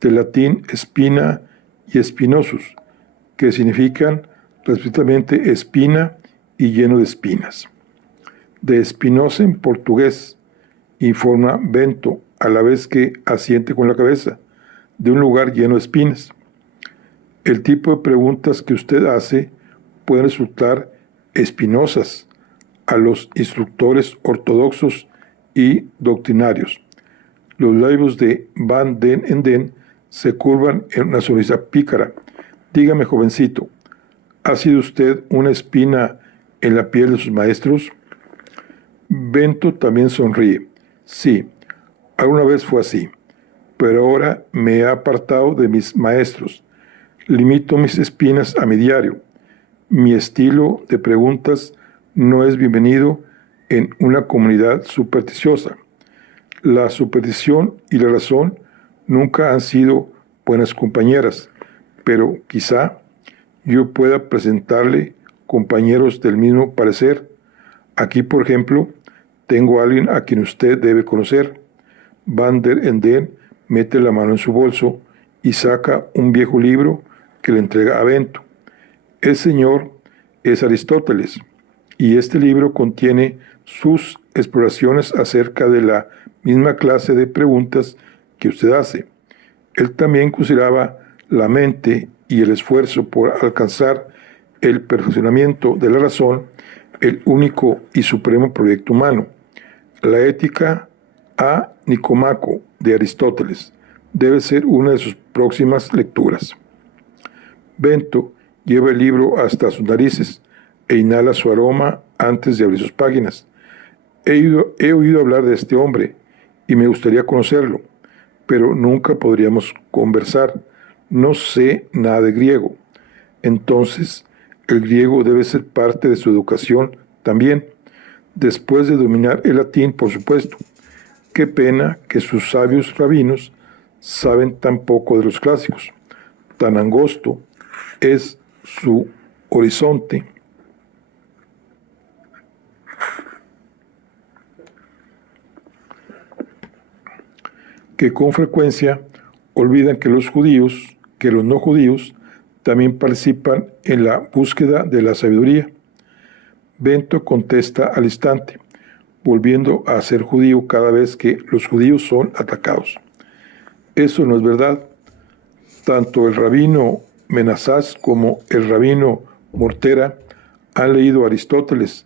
de latín espina y espinosus, que significan respectivamente espina y lleno de espinas. De Espinosa en portugués, informa Bento, a la vez que asiente con la cabeza, de un lugar lleno de espinas. El tipo de preguntas que usted hace pueden resultar espinosas a los instructores ortodoxos y doctrinarios. Los labios de Van den Enden se curvan en una sonrisa pícara. Dígame, jovencito, ¿ha sido usted una espina en la piel de sus maestros? Bento también sonríe. Sí, alguna vez fue así, pero ahora me he apartado de mis maestros. Limito mis espinas a mi diario. Mi estilo de preguntas no es bienvenido en una comunidad supersticiosa. La superstición y la razón nunca han sido buenas compañeras, pero quizá yo pueda presentarle compañeros del mismo parecer. Aquí, por ejemplo, tengo a alguien a quien usted debe conocer. Van den Enden mete la mano en su bolso y saca un viejo libro que le entrega a Bento. El señor es Aristóteles, y este libro contiene sus exploraciones acerca de la misma clase de preguntas que usted hace. Él también consideraba la mente y el esfuerzo por alcanzar el perfeccionamiento de la razón el único y supremo proyecto humano. La ética a Nicomaco de Aristóteles debe ser una de sus próximas lecturas. Bento lleva el libro hasta sus narices e inhala su aroma antes de abrir sus páginas. He oído hablar de este hombre y me gustaría conocerlo, pero nunca podríamos conversar. No sé nada de griego. Entonces, el griego debe ser parte de su educación también, después de dominar el latín, por supuesto. Qué pena que sus sabios rabinos saben tan poco de los clásicos. Tan angosto es su horizonte que con frecuencia olvidan que los no judíos, también participan en la búsqueda de la sabiduría. Bento contesta al instante, volviendo a ser judío cada vez que los judíos son atacados. Eso no es verdad. Tanto el rabino Menasás como el rabino Mortera han leído a Aristóteles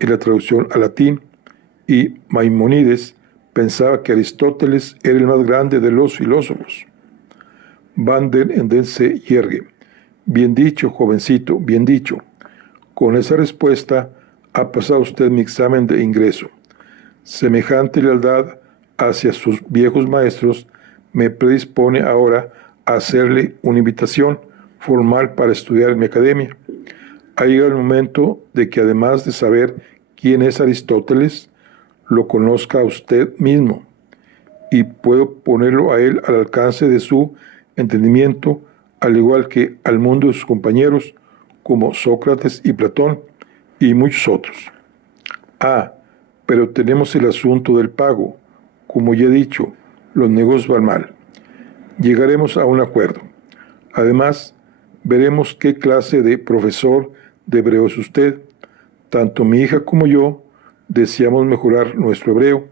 en la traducción al latín, y Maimónides pensaba que Aristóteles era el más grande de los filósofos. Van den Enden se yergue. Bien dicho, jovencito, bien dicho. Con esa respuesta ha pasado usted mi examen de ingreso. Semejante lealtad hacia sus viejos maestros me predispone ahora a hacerle una invitación formal para estudiar en mi academia. Ha llegado el momento de que, además de saber quién es Aristóteles, lo conozca usted mismo, y puedo ponerlo a él al alcance de su entendimiento, al igual que al mundo de sus compañeros, como Sócrates y Platón, y muchos otros. Pero tenemos el asunto del pago. Como ya he dicho, los negocios van mal. Llegaremos a un acuerdo. Además, veremos qué clase de profesor de hebreo es usted. Tanto mi hija como yo deseamos mejorar nuestro hebreo,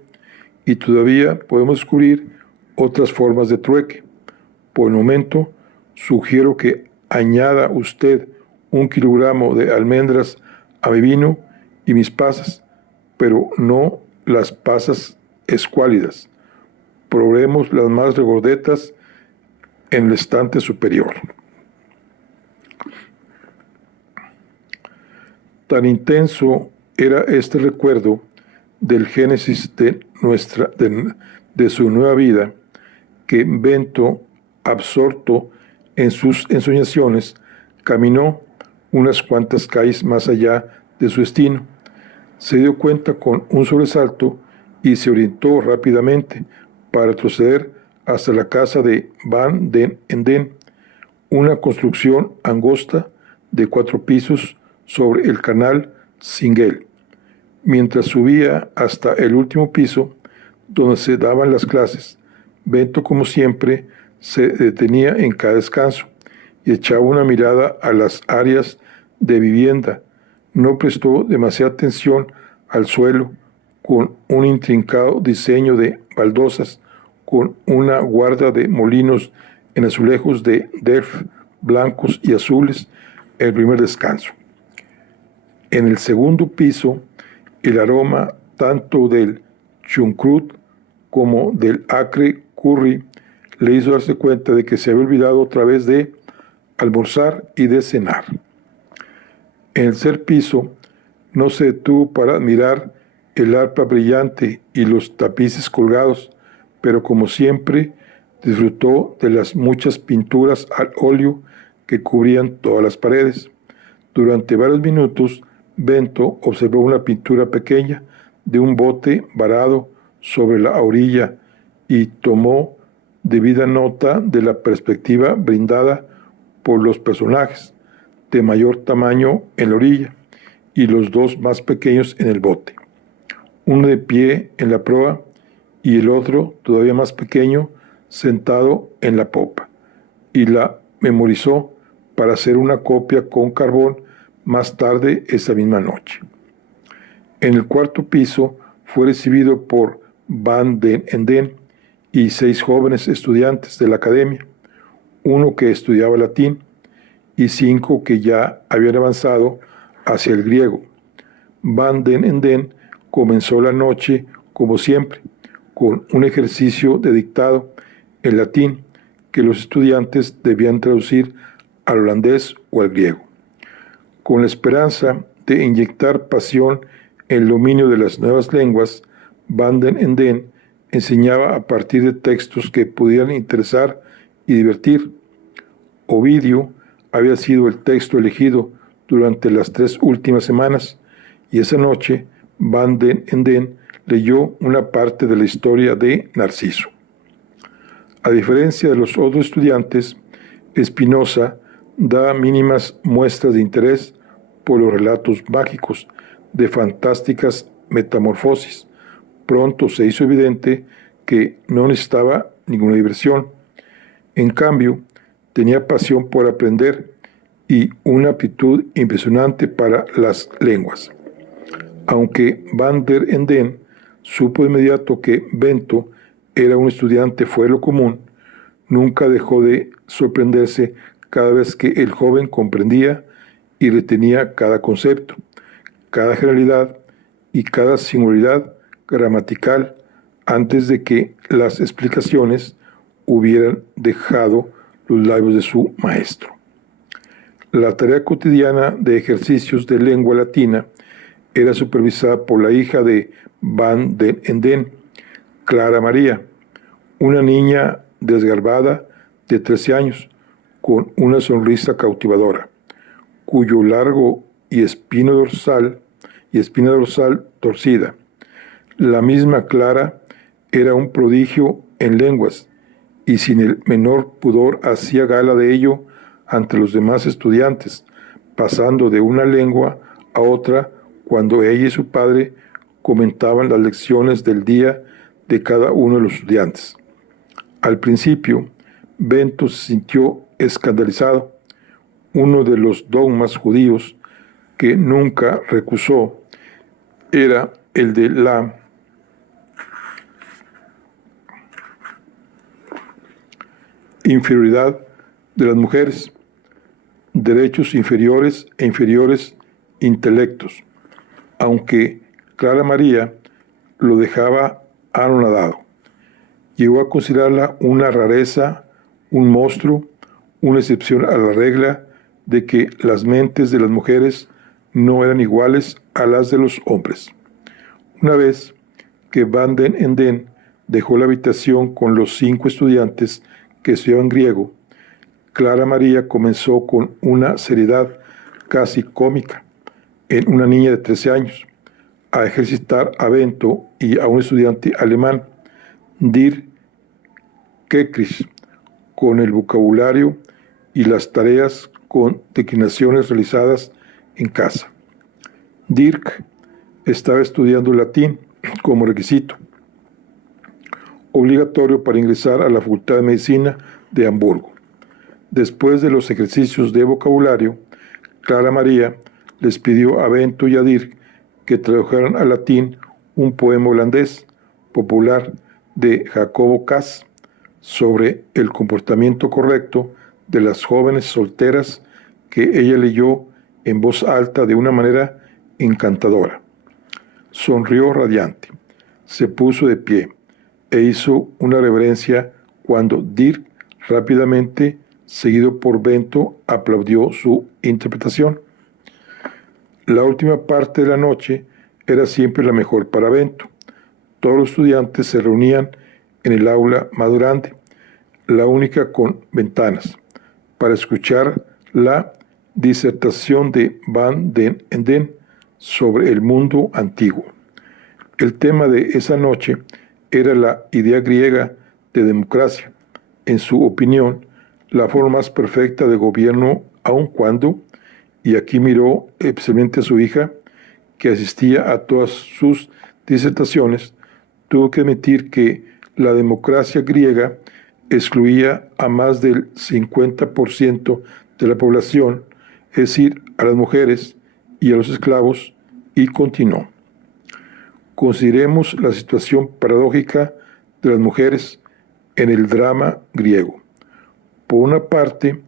y todavía podemos descubrir otras formas de trueque. Por el momento, sugiero que añada usted 1 kilogramo de almendras a mi vino y mis pasas, pero no las pasas escuálidas. Probemos las más regordetas en el estante superior. Tan intenso era este recuerdo del génesis de su nueva vida, que Bento, absorto en sus ensoñaciones, caminó unas cuantas calles más allá de su destino. Se dio cuenta con un sobresalto y se orientó rápidamente para retroceder hasta la casa de Van den Enden, una construcción angosta de 4 pisos sobre el canal Singel. Mientras subía hasta el último piso, donde se daban las clases, Bento, como siempre, se detenía en cada descanso y echaba una mirada a las áreas de vivienda. No prestó demasiada atención al suelo, con un intrincado diseño de baldosas, con una guarda de molinos en azulejos de Delft blancos y azules, el primer descanso. En el segundo piso, el aroma tanto del chucrut como del acre curry le hizo darse cuenta de que se había olvidado otra vez de almorzar y de cenar. En el tercer piso no se detuvo para admirar el arpa brillante y los tapices colgados, pero como siempre disfrutó de las muchas pinturas al óleo que cubrían todas las paredes. Durante varios minutos, Bento observó una pintura pequeña de un bote varado sobre la orilla y tomó debida nota de la perspectiva brindada por los personajes, de mayor tamaño en la orilla y los dos más pequeños en el bote, uno de pie en la proa y el otro, todavía más pequeño, sentado en la popa, y la memorizó para hacer una copia con carbón más tarde esa misma noche. En el cuarto piso fue recibido por Van den Enden y 6 jóvenes estudiantes de la academia, uno que estudiaba latín y 5 que ya habían avanzado hacia el griego. Van den Enden comenzó la noche, como siempre, con un ejercicio de dictado en latín que los estudiantes debían traducir al holandés o al griego. Con la esperanza de inyectar pasión en el dominio de las nuevas lenguas, Van den Enden enseñaba a partir de textos que pudieran interesar y divertir. Ovidio había sido el texto elegido durante las 3 últimas semanas, y esa noche Van den Enden leyó una parte de la historia de Narciso. A diferencia de los otros estudiantes, Spinoza da mínimas muestras de interés por los relatos mágicos de fantásticas metamorfosis. Pronto se hizo evidente que no necesitaba ninguna diversión. En cambio, tenía pasión por aprender y una aptitud impresionante para las lenguas. Aunque Van den Enden supo de inmediato que Bento era un estudiante fuera de lo común, nunca dejó de sorprenderse cada vez que el joven comprendía y retenía cada concepto, cada generalidad y cada singularidad gramatical antes de que las explicaciones hubieran dejado los labios de su maestro. La tarea cotidiana de ejercicios de lengua latina era supervisada por la hija de Van den Enden, Clara María, una niña desgarbada de 13 años, con una sonrisa cautivadora, cuyo largo y espina dorsal torcida. La misma Clara era un prodigio en lenguas y sin el menor pudor hacía gala de ello ante los demás estudiantes, pasando de una lengua a otra cuando ella y su padre comentaban las lecciones del día de cada uno de los estudiantes. Al principio, Bento se sintió escandalizado. Uno de los dogmas judíos que nunca recusó era el de la inferioridad de las mujeres. derechos inferiores e inferiores intelectos, aunque Clara María lo dejaba anonadado. Llegó a considerarla una rareza, un monstruo, una excepción a la regla de que las mentes de las mujeres no eran iguales a las de los hombres. Una vez que Van den Enden dejó la habitación con los 5 estudiantes que estudiaban griego, Clara María comenzó con una seriedad casi cómica en una niña de 13 años a ejercitar a Bento y a un estudiante alemán, Dirk Kekris, con el vocabulario y las tareas con declinaciones realizadas en casa. Dirk estaba estudiando latín como requisito obligatorio para ingresar a la Facultad de Medicina de Hamburgo. Después de los ejercicios de vocabulario, Clara María les pidió a Bento y a Dirk que tradujeran al latín un poema holandés popular de Jacobo Caz sobre el comportamiento correcto de las jóvenes solteras que ella leyó en voz alta de una manera encantadora. Sonrió radiante, se puso de pie e hizo una reverencia cuando Dirk rápidamente, seguido por Bento, aplaudió su interpretación. La última parte de la noche era siempre la mejor para Bento. Todos los estudiantes se reunían en el aula más grande, la única con ventanas, para escuchar la disertación de Van den Enden sobre el mundo antiguo. El tema de esa noche era la idea griega de democracia, en su opinión, la forma más perfecta de gobierno, aun cuando, y aquí miró especialmente a su hija, que asistía a todas sus disertaciones, tuvo que admitir que la democracia griega excluía a más del 50% de la población, es decir, a las mujeres y a los esclavos, y continuó. Consideremos la situación paradójica de las mujeres en el drama griego. Por una parte,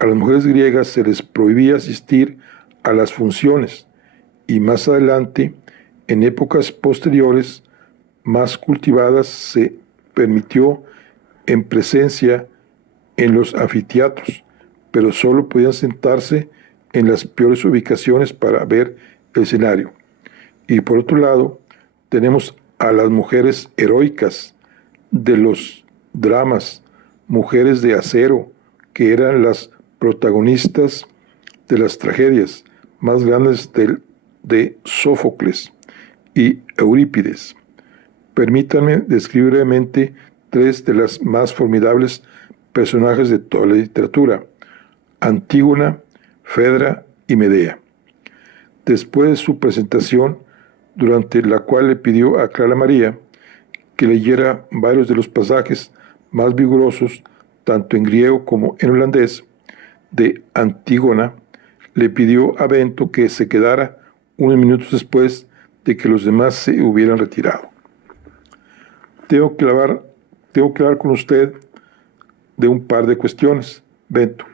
a las mujeres griegas se les prohibía asistir a las funciones y más adelante, en épocas posteriores, más cultivadas, se permitió en presencia en los anfiteatros, pero solo podían sentarse en las peores ubicaciones para ver el escenario. Y por otro lado, tenemos a las mujeres heroicas de los dramas, mujeres de acero, que eran las protagonistas de las tragedias más grandes de Sófocles y Eurípides. Permítanme describir brevemente 3 de las más formidables personajes de toda la literatura: Antígona, Fedra y Medea. Después de su presentación, durante la cual le pidió a Clara María que leyera varios de los pasajes más vigorosos, tanto en griego como en holandés, de Antígona, le pidió a Bento que se quedara unos minutos después de que los demás se hubieran retirado. Tengo que hablar con usted de un par de cuestiones, Bento.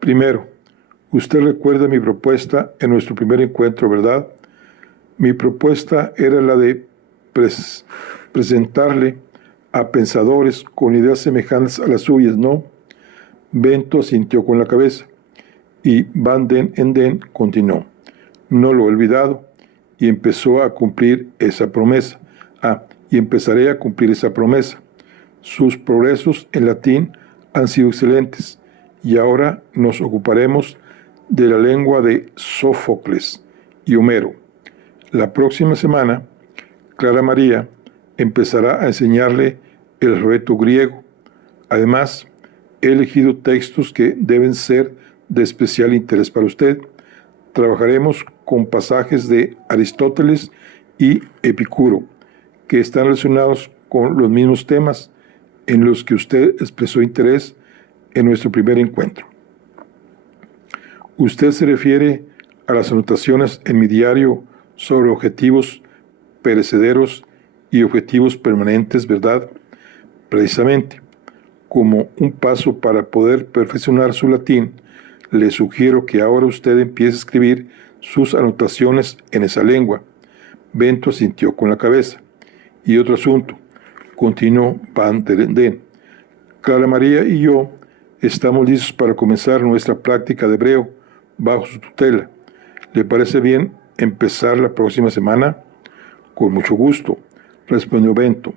Primero, usted recuerda mi propuesta en nuestro primer encuentro, ¿verdad? Mi propuesta era la de presentarle a pensadores con ideas semejantes a las suyas, ¿no? Bento asintió con la cabeza y Van den Enden continuó. No lo he olvidado y empezó a cumplir esa promesa. Y empezaré a cumplir esa promesa. Sus progresos en latín han sido excelentes y ahora nos ocuparemos de la lengua de Sófocles y Homero. La próxima semana, Clara María empezará a enseñarle el alfabeto griego. Además, he elegido textos que deben ser de especial interés para usted. Trabajaremos con pasajes de Aristóteles y Epicuro, que están relacionados con los mismos temas en los que usted expresó interés en nuestro primer encuentro. Usted se refiere a las anotaciones en mi diario sobre objetivos perecederos y objetivos permanentes, ¿verdad? Precisamente, como un paso para poder perfeccionar su latín, Le sugiero que ahora usted empiece a escribir sus anotaciones en esa lengua. Bento asintió con la cabeza. Y otro asunto, continuó Van der Den. Clara María y yo estamos listos para comenzar nuestra práctica de hebreo bajo su tutela. ¿Le parece bien empezar la próxima semana? Con mucho gusto, respondió Bento.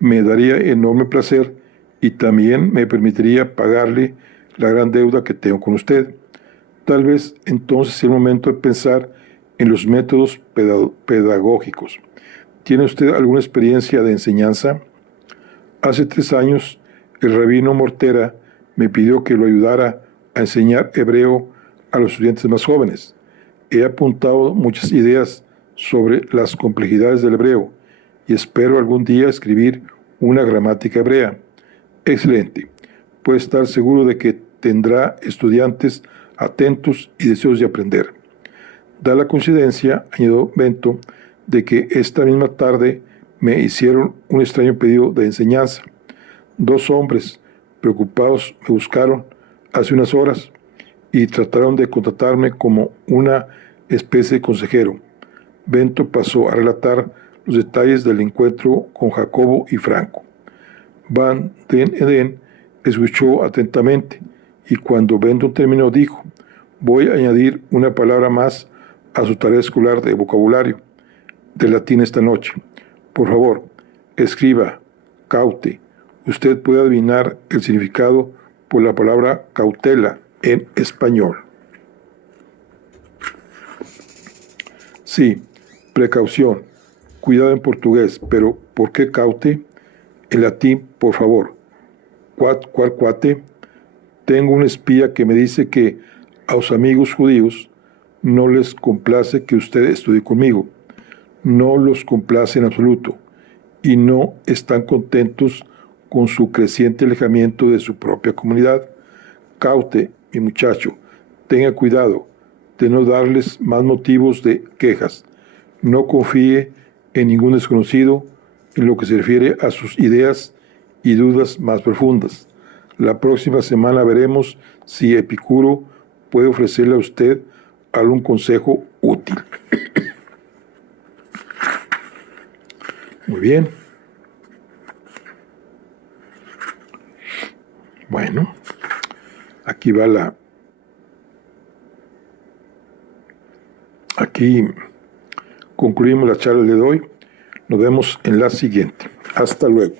Me daría enorme placer y también me permitiría pagarle la gran deuda que tengo con usted. Tal vez entonces sea el momento de pensar en los métodos pedagógicos. ¿Tiene usted alguna experiencia de enseñanza? Hace 3 años, el rabino Mortera me pidió que lo ayudara a enseñar hebreo a los estudiantes más jóvenes. He apuntado muchas ideas sobre las complejidades del hebreo y espero algún día escribir una gramática hebrea. Excelente. Puede estar seguro de que tendrá estudiantes atentos y deseosos de aprender. Da la coincidencia, añadió Bento, de que esta misma tarde me hicieron un extraño pedido de enseñanza. 2 hombres preocupados me buscaron hace unas horas y trataron de contratarme como una especie de consejero. Bento pasó a relatar los detalles del encuentro con Jacobo y Franco. Van den Eden escuchó atentamente y cuando Bento terminó dijo: voy a añadir una palabra más a su tarea escolar de vocabulario de latín esta noche. Por favor, escriba caute. Usted puede adivinar el significado por la palabra cautela en español. Sí, precaución, cuidado en portugués, pero ¿por qué caute? En latín, por favor. ¿Cuál cuate? Tengo un espía que me dice que a los amigos judíos no les complace que usted estudie conmigo. No los complace en absoluto y no están contentos con su creciente alejamiento de su propia comunidad. Caute, mi muchacho, tenga cuidado de no darles más motivos de quejas. No confíe en ningún desconocido en lo que se refiere a sus ideas y dudas más profundas. La próxima semana veremos si Epicuro puede ofrecerle a usted algún consejo útil. Muy bien. Bueno, aquí va Aquí concluimos la charla de hoy. Nos vemos en la siguiente. Hasta luego.